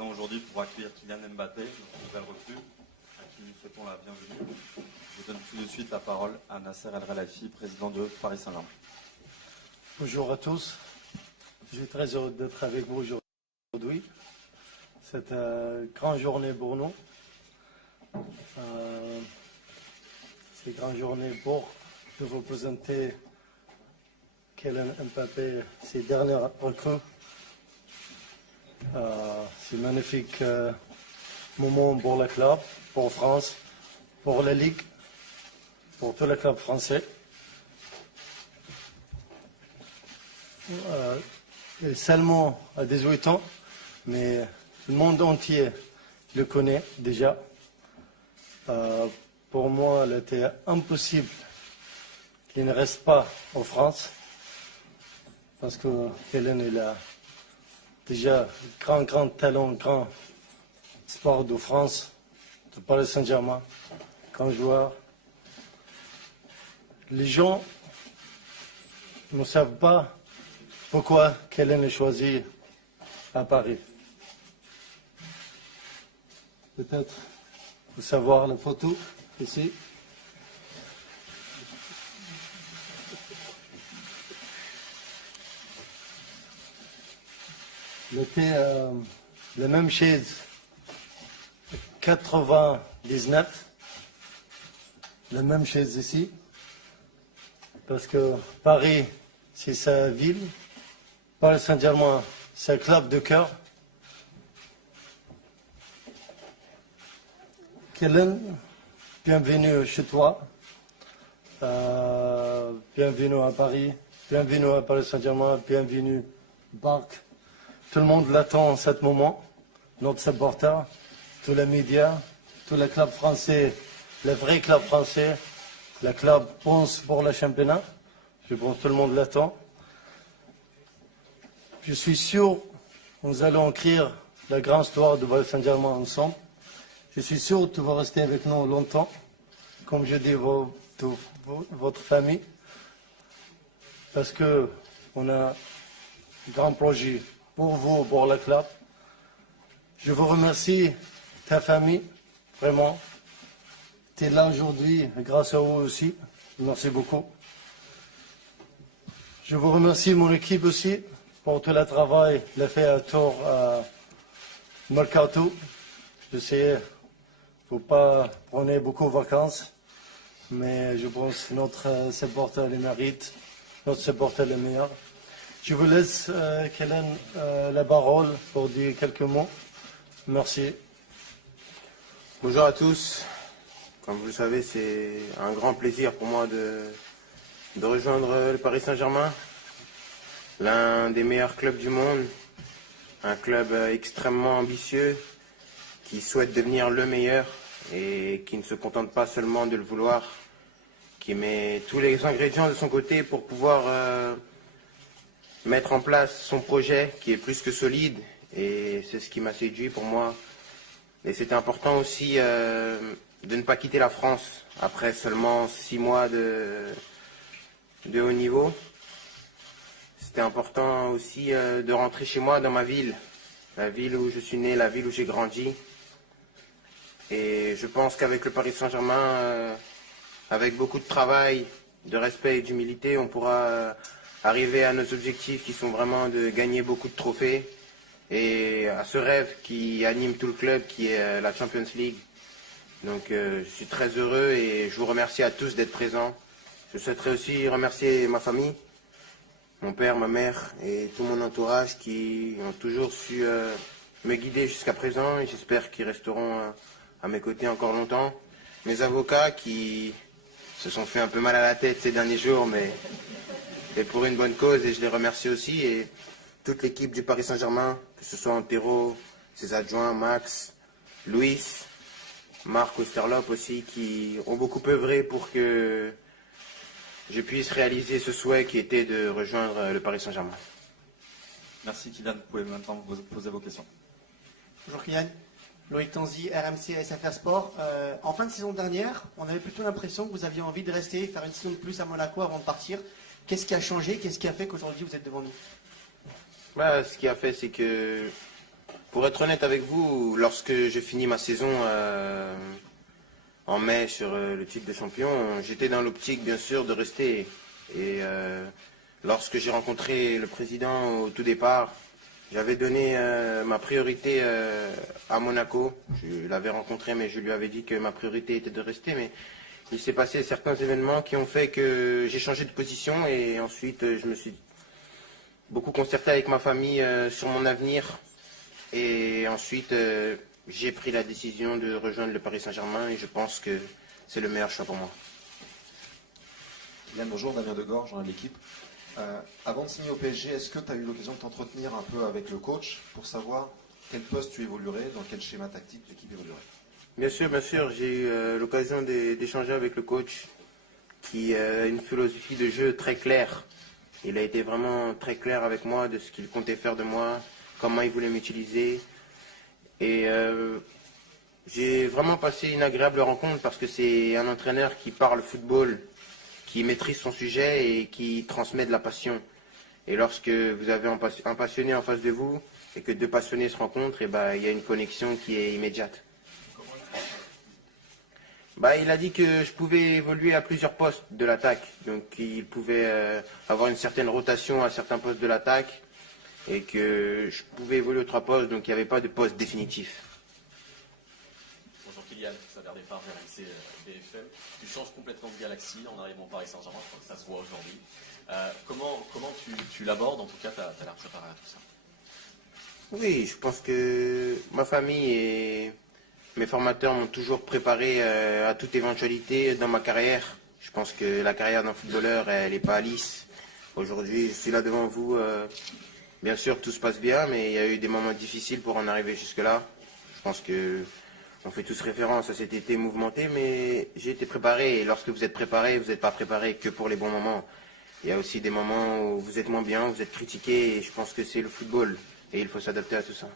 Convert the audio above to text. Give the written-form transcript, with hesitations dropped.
présent aujourd'hui pour accueillir Kylian Mbappé, notre nouvelle recrue, à qui nous souhaitons la bienvenue. Je donne tout de suite la parole à Nasser El Khelaifi, président de Paris Saint-Germain. Bonjour à tous. Je suis très heureux d'être avec vous aujourd'hui. C'est une grande journée pour nous. C'est une grande journée pour de vous présenter Kylian Mbappé, ses dernières recrues. C'est un magnifique moment pour le club, pour France, pour la Ligue, pour tous les clubs français. Et seulement à 18 ans, mais le monde entier le connaît déjà. Pour moi, il était impossible qu'il ne reste pas en France, parce que Kylian il a déjà grand talent, grand sport de France, de Paris Saint-Germain, grand joueur. Les gens ne savent pas pourquoi Kylian est choisi à Paris. Peut-être vous savoir la photo ici. Il était la même chaise 99, la même chaise ici, parce que Paris, c'est sa ville, Paris Saint-Germain, c'est un club de cœur. Kylian, bienvenue chez toi, bienvenue à Paris, bienvenue à Paris Saint-Germain, bienvenue Barque. Tout le monde l'attend en ce moment, notre supporter, tous les médias, tous les clubs français, les vrais clubs français, les clubs pensent pour le championnat. Je pense que tout le monde l'attend. Je suis sûr que nous allons écrire la grande histoire de Paris Saint-Germain ensemble. Je suis sûr que tu vas rester avec nous longtemps, comme je dis, votre famille, parce qu'on a un grand projet pour vous, pour le club. Je vous remercie, ta famille, vraiment. Tu es là aujourd'hui, grâce à vous aussi. Merci beaucoup. Je vous remercie, mon équipe aussi, pour tout le travail qu'il a fait à Tours, à Mercato. Je sais, il ne faut pas prendre beaucoup de vacances, mais je pense que notre supporter le mérite, notre supporter le meilleur. Je vous laisse, Kylian, la parole pour dire quelques mots. Merci. Bonjour à tous. Comme vous le savez, c'est un grand plaisir pour moi de rejoindre le Paris Saint-Germain, l'un des meilleurs clubs du monde, un club extrêmement ambitieux qui souhaite devenir le meilleur et qui ne se contente pas seulement de le vouloir, qui met tous les ingrédients de son côté pour pouvoir mettre en place son projet qui est plus que solide, et c'est ce qui m'a séduit pour moi. Et c'était important aussi de ne pas quitter la France après seulement 6 mois de haut niveau. C'était important aussi de rentrer chez moi dans ma ville, la ville où je suis né, la ville où j'ai grandi. Et je pense qu'avec le Paris Saint-Germain, avec beaucoup de travail, de respect et d'humilité, on pourra arriver à nos objectifs qui sont vraiment de gagner beaucoup de trophées et à ce rêve qui anime tout le club qui est la Champions League. Donc je suis très heureux et je vous remercie à tous d'être présents. Je souhaiterais aussi remercier ma famille, mon père, ma mère et tout mon entourage qui ont toujours su me guider jusqu'à présent, et j'espère qu'ils resteront à mes côtés encore longtemps. Mes avocats qui se sont fait un peu mal à la tête ces derniers jours, mais et pour une bonne cause, et je les remercie aussi, et toute l'équipe du Paris Saint-Germain, que ce soit Antero, ses adjoints, Max, Luis, Marc Osterlop aussi, qui ont beaucoup œuvré pour que je puisse réaliser ce souhait qui était de rejoindre le Paris Saint-Germain. Merci Kylian, vous pouvez maintenant vous poser vos questions. Bonjour Kylian, Loïc Tanzi, RMC SFR Sport. En fin de saison dernière, on avait plutôt l'impression que vous aviez envie de rester, faire une saison de plus à Monaco avant de partir. Qu'est-ce qui a changé? Qu'est-ce qui a fait qu'aujourd'hui vous êtes devant nous? Ce qui a fait, c'est que Pour être honnête avec vous, lorsque j'ai fini ma saison en mai sur le titre de champion, j'étais dans l'optique bien sûr de rester. Et lorsque j'ai rencontré le président au tout départ, j'avais donné ma priorité à Monaco. Je l'avais rencontré, mais je lui avais dit que ma priorité était de rester. Mais il s'est passé certains événements qui ont fait que j'ai changé de position et ensuite je me suis beaucoup concerté avec ma famille sur mon avenir. Et ensuite, j'ai pris la décision de rejoindre le Paris Saint-Germain et je pense que c'est le meilleur choix pour moi. Yann, bonjour, Damien Degorge, journal de l'équipe. Avant de signer au PSG, est-ce que tu as eu l'occasion de t'entretenir un peu avec le coach pour savoir quel poste tu évoluerais, dans quel schéma tactique l'équipe évoluerait? Bien sûr, j'ai eu l'occasion d'échanger avec le coach qui a une philosophie de jeu très claire. Il a été vraiment très clair avec moi de ce qu'il comptait faire de moi, comment il voulait m'utiliser. Et j'ai vraiment passé une agréable rencontre parce que c'est un entraîneur qui parle football, qui maîtrise son sujet et qui transmet de la passion. Et lorsque vous avez un passionné en face de vous et que deux passionnés se rencontrent, et il y a une connexion qui est immédiate. Il a dit que je pouvais évoluer à plusieurs postes de l'attaque. Donc il pouvait avoir une certaine rotation à certains postes de l'attaque et que je pouvais évoluer aux 3 postes, donc il n'y avait pas de poste définitif. Bonjour Kylian, Xavier Despart, RMC BFM. Tu changes complètement de galaxie en arrivant au Paris Saint-Germain, je crois que ça se voit aujourd'hui. Comment tu l'abordes? En tout cas, tu as l'air préparé à tout ça. Oui, je pense que ma famille et mes formateurs m'ont toujours préparé à toute éventualité dans ma carrière. Je pense que la carrière d'un footballeur, elle n'est pas lisse. Aujourd'hui, je suis là devant vous. Bien sûr, tout se passe bien, mais il y a eu des moments difficiles pour en arriver jusque-là. Je pense que on fait tous référence à cet été mouvementé, mais j'ai été préparé. Et lorsque vous êtes préparé, vous n'êtes pas préparé que pour les bons moments. Il y a aussi des moments où vous êtes moins bien, où vous êtes critiqué, et je pense que c'est le football. Et il faut s'adapter à tout ça.